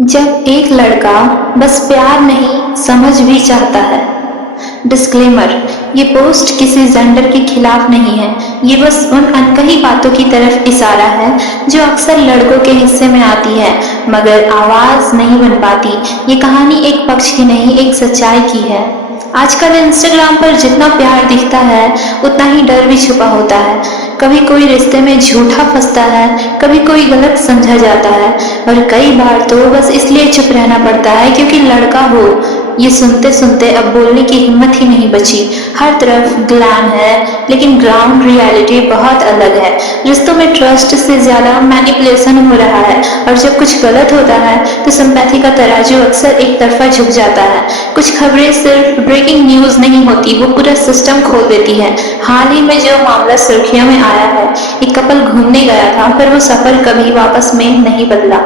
जब एक लड़का बस प्यार नहीं समझ भी चाहता है। डिस्क्लेमर, ये पोस्ट किसी जेंडर के खिलाफ नहीं है। ये बस उन अनकही बातों की तरफ इशारा है जो अक्सर लड़कों के हिस्से में आती है मगर आवाज नहीं बन पाती। ये कहानी एक पक्ष की नहीं, एक सच्चाई की है। आजकल इंस्टाग्राम पर जितना प्यार दिखता है उतना ही डर भी छुपा होता है। कभी कोई रिश्ते में झूठा फंसता है, कभी कोई गलत समझा जाता है और कई बार तो बस इसलिए चुप रहना पड़ता है क्योंकि लड़का हो। ये सुनते सुनते अब बोलने की हिम्मत ही नहीं बची। हर तरफ ग्लैम है लेकिन ग्राउंड रियलिटी बहुत अलग है। रिश्तों में ट्रस्ट से ज्यादा मैनिपुलेशन हो रहा है और जब कुछ गलत होता है तो सिंपैथी का तराजू अक्सर एक तरफा झुक जाता है। कुछ खबरें सिर्फ ब्रेकिंग न्यूज नहीं होती, वो पूरा सिस्टम खोल देती है। हाल ही में जो मामला सुर्खियों में आया है, एक कपल घूमने गया था पर वो सफर कभी वापस में नहीं बदला।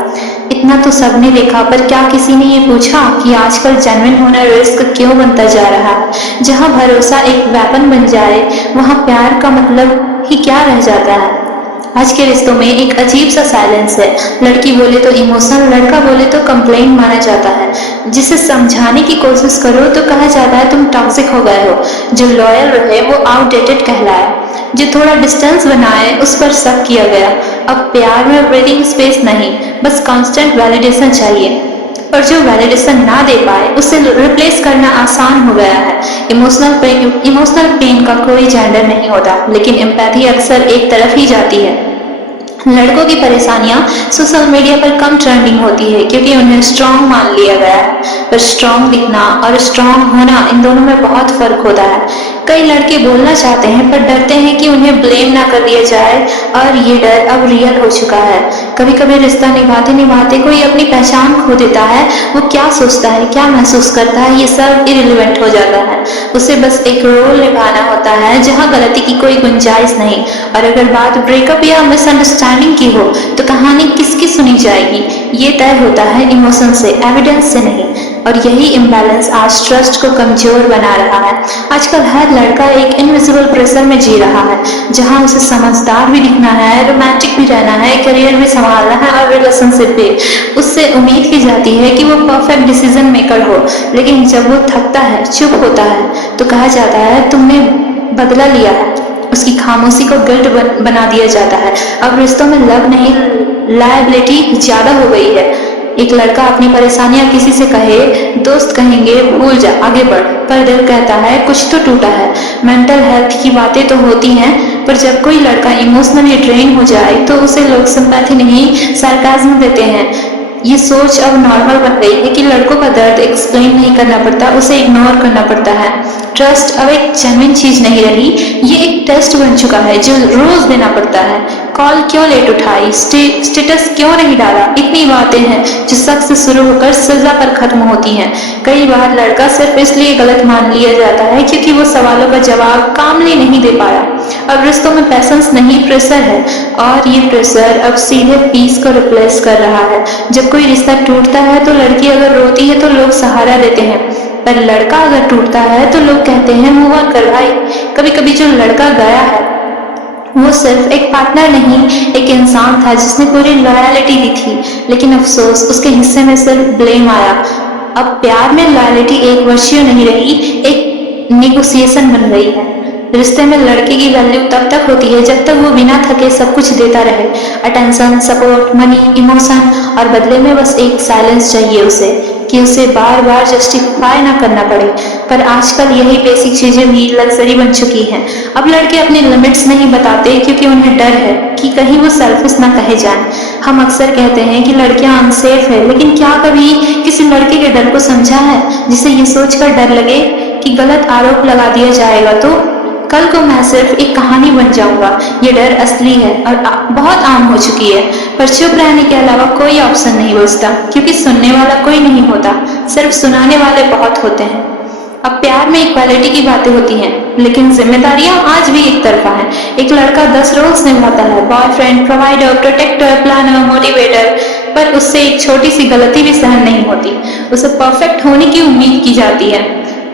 इतना तो सबने देखा, पर क्या किसी ने ये पूछा कि आजकल जेन्युइन होना रिस्क क्यों बनता जा रहा है? जहां भरोसा एक वेपन बन जाए वहां प्यार का मतलब ही क्या रह जाता है? आज के रिश्तों में एक अजीब सा साइलेंस है। लड़की बोले तो इमोशनल, लड़का बोले तो कंप्लेंट माना जाता है। जिसे समझाने की कोशिश करो तो कहा जाता है तुम टॉक्सिक हो गए हो। जो लॉयल रहे वो आउटडेटेड कहलाए, जो थोड़ा डिस्टेंस बनाए उस पर शक किया गया। अब प्यार में ब्रीदिंग स्पेस नहीं, बस कांस्टेंट वैलिडेशन चाहिए और जो वैलिडेशन ना दे पाए उसे रिप्लेस करना आसान हो गया है। इमोशनल पेन का कोई जेंडर नहीं होता, लेकिन एम्पैथी अक्सर एक तरफ ही जाती है। लड़कों की परेशानियां सोशल मीडिया पर कम ट्रेंडिंग होती है क्योंकि उन्हें स्ट्रांग मान लिया गया है, पर स्ट्रांग दिखना और स्ट्रांग होना इन दोनों में बहुत फर्क होता है। कई लड़के बोलना चाहते हैं पर डरते हैं कि उन्हें ब्लेम ना कर दिया जाए और ये डर अब रियल हो चुका है। कभी कभी रिश्ता निभाते निभाते कोई अपनी पहचान खो देता है। वो क्या सोचता है, क्या महसूस करता है, ये सब इरिलेवेंट हो जाता है। उसे बस एक रोल निभाना होता है जहाँ गलती की कोई गुंजाइश नहीं। और अगर बात ब्रेकअप या मिसअंडरस्टैंडिंग की हो तो कहानी किसकी सुनी जाएगी ये तय होता है इमोशन से, एविडेंस से नहीं। और यही इम्बैलेंस आज ट्रस्ट को कमजोर बना रहा है। आजकल हर लड़का एक इनविजिबल प्रेशर में जी रहा है जहां उसे समझदार भी दिखना है, रोमांटिक भी रहना है, करियर भी संभालना है और रिलेशनशिप भी। उससे उम्मीद की जाती है कि वो परफेक्ट डिसीजन मेकर हो, लेकिन जब वो थकता है, चुप होता है तो कहा जाता है तुमने बदला लिया है। उसकी खामोशी को गिल्ट बना दिया जाता है। अब रिश्तों में लव नहीं, लायबिलिटी ज्यादा हो गई है। एक लड़का अपनी परेशानियां किसी से कहे, दोस्त कहेंगे भूल जा, आगे बढ़, पर दिल कहता है कुछ तो टूटा है। मेंटल हेल्थ की बातें तो होती हैं, पर जब कोई लड़का इमोशनली ड्रेन हो जाए तो उसे लोग सिंपैथी नहीं सार्काज्म देते हैं। ये सोच अब नॉर्मल बन गई है कि लड़कों का दर्द एक्सप्लेन नहीं करना पड़ता, उसे इग्नोर करना पड़ता है। ट्रस्ट अब एक जेन्युइन चीज नहीं रही, ये एक टेस्ट बन चुका है जो रोज देना पड़ता है। कॉल क्यों लेट उठाई, स्टेटस क्यों नहीं डाला, इतनी बातें हैं जो शक से शुरू होकर सजा पर खत्म होती हैं। कई बार लड़का सिर्फ इसलिए गलत मान लिया जाता है क्योंकि वो सवालों का जवाब कामली नहीं दे पाया। अब रिश्तों में पैशंस नहीं, प्रेशर है, और ये प्रेशर अब सीधे पीस को रिप्लेस कर रहा है। जब कोई रिश्ता टूटता है तो लड़की अगर रोती है तो लोग सहारा देते हैं, पर लड़का अगर टूटता है तो लोग कहते हैं मूव ऑन कर भाई। कभी कभी जो लड़का गया है वो सिर्फ एक पार्टनर नहीं, एक इंसान था जिसने पूरी लॉयलिटी दी थी, लेकिन अफसोस उसके हिस्से में सिर्फ ब्लेम आया। अब प्यार में लॉयलिटी एक वर्षीय नहीं रही, एक नेगोशिएशन बन गई है। रिश्ते में लड़के की वैल्यू तब तक होती है जब तक वो बिना थके सब कुछ देता रहे, अटेंशन, सपोर्ट, मनी, इमोशन, और बदले में बस एक साइलेंस चाहिए उसे कि उसे बार बार जस्टिफाई ना करना पड़े। पर आजकल यही बेसिक चीजें भी लग्जरी बन चुकी हैं। अब लड़के अपने लिमिट्स नहीं बताते क्योंकि उन्हें डर है कि कहीं वो सेल्फिश ना कहे जाएं। हम अक्सर कहते हैं कि लड़कियां अनसेफ है, लेकिन क्या कभी किसी लड़के के डर को समझा है, जिसे ये सोचकर डर लगे कि गलत आरोप लगा दिया जाएगा तो कल को मैं सिर्फ एक कहानी बन जाऊंगा। ये डर असली है और बहुत आम हो चुकी है, पर चुप रहने के अलावा कोई ऑप्शन नहीं बचता क्योंकि सुनने वाला कोई नहीं होता, सिर्फ सुनाने वाले बहुत होते हैं। अब प्यार में इक्वालिटी की बातें होती हैं, लेकिन जिम्मेदारियां आज भी एक तरफा हैं। एक लड़का 10 रोल्स निभाता है, boyfriend, provider, protector, planner, motivator, पर उससे एक छोटी सी गलती भी सहन नहीं होती। उसे परफेक्ट होने की उम्मीद की जाती है।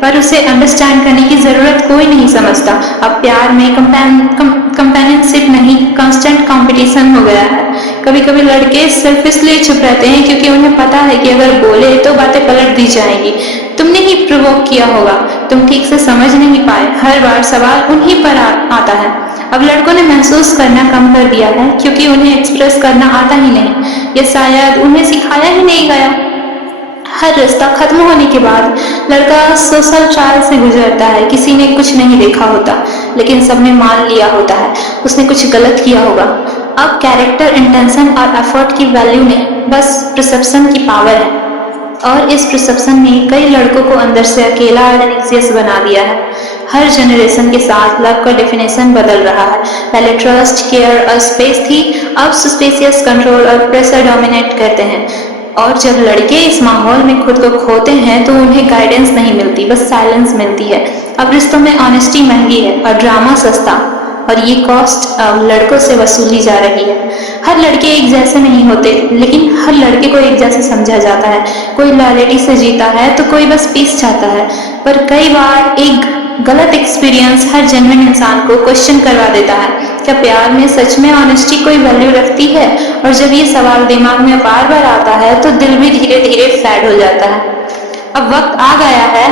पर उसे अंडरस्टैंड करने की जरूरत कोई नहीं समझता। अब प्यार में कंपेनियनशिप नहीं, कांस्टेंट कंपटीशन हो गया है। कभी कभी लड़के सिर्फ इसलिए चुप रहते हैं क्योंकि उन्हें पता है कि अगर बोले तो बातें पलट दी जाएंगी। तुमने ही प्रोवोक किया होगा, तुम ठीक से समझ नहीं पाए। हर बार सवाल उन्हीं पर आता है। अब लड़कों ने महसूस करना कम कर दिया है क्योंकि उन्हें एक्सप्रेस करना आता ही नहीं, या शायद उन्हें सिखाया ही नहीं गया। हर रिश्ता खत्म होने के बाद लड़का सोशल ट्रायल से गुजरता है। किसी ने कुछ नहीं देखा होता, लेकिन सबने मान लिया होता है उसने कुछ गलत किया होगा। अब कैरेक्टर, इंटेंशन और एफर्ट की वैल्यू नहीं, बस परसेप्शन की पावर है। और इस परसेप्शन ने कई लड़कों को अंदर से अकेला और एंग्जियस बना दिया है। हर जनरेशन के साथ लव का डेफिनेशन बदल रहा है। पहले ट्रस्ट, केयर और स्पेस थी, अब सस्पेशियस, कंट्रोल और प्रेशर डोमिनेट करते हैं। और जब लड़के इस माहौल में खुद को खोते हैं तो उन्हें गाइडेंस नहीं मिलती, बस साइलेंस मिलती है। अब रिश्तों में ऑनेस्टी महंगी है और ड्रामा सस्ता, और ये कॉस्ट अब लड़कों से वसूली जा रही है। हर लड़के एक जैसे नहीं होते, लेकिन हर लड़के को एक जैसे समझा जाता है। कोई लॉयल्टी से जीता है तो कोई बस पीस चाहता है। पर कई बार एक गलत एक्सपीरियंस हर जेन्युइन इंसान को क्वेश्चन करवा देता है, क्या प्यार में सच में ऑनेस्टी कोई वैल्यू रखती है? और जब ये सवाल दिमाग में बार बार आता है तो दिल भी धीरे धीरे फ्लैट हो जाता है। अब वक्त आ गया है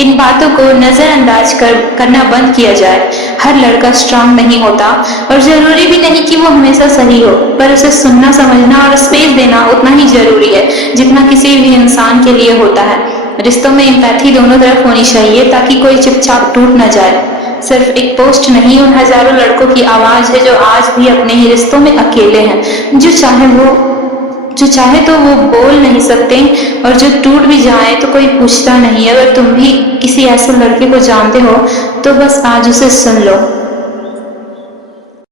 इन बातों को नजरअंदाज करना बंद किया जाए। हर लड़का स्ट्रांग नहीं होता, और जरूरी भी नहीं कि वो हमेशा सही हो, पर उसे सुनना, समझना और स्पेस देना उतना ही जरूरी है जितना किसी भी इंसान के लिए होता है। रिश्तों में एम्पैथी दोनों तरफ होनी चाहिए ताकि कोई चुपचाप टूट न जाए। सिर्फ एक पोस्ट नहीं, उन हजारों लड़कों की आवाज है जो आज भी अपने ही रिश्तों में अकेले हैं, जो चाहे तो वो बोल नहीं सकते, और जो टूट भी जाए तो कोई पूछता नहीं। अगर तुम भी किसी ऐसे लड़के को जानते हो तो बस आज उसे सुन लो।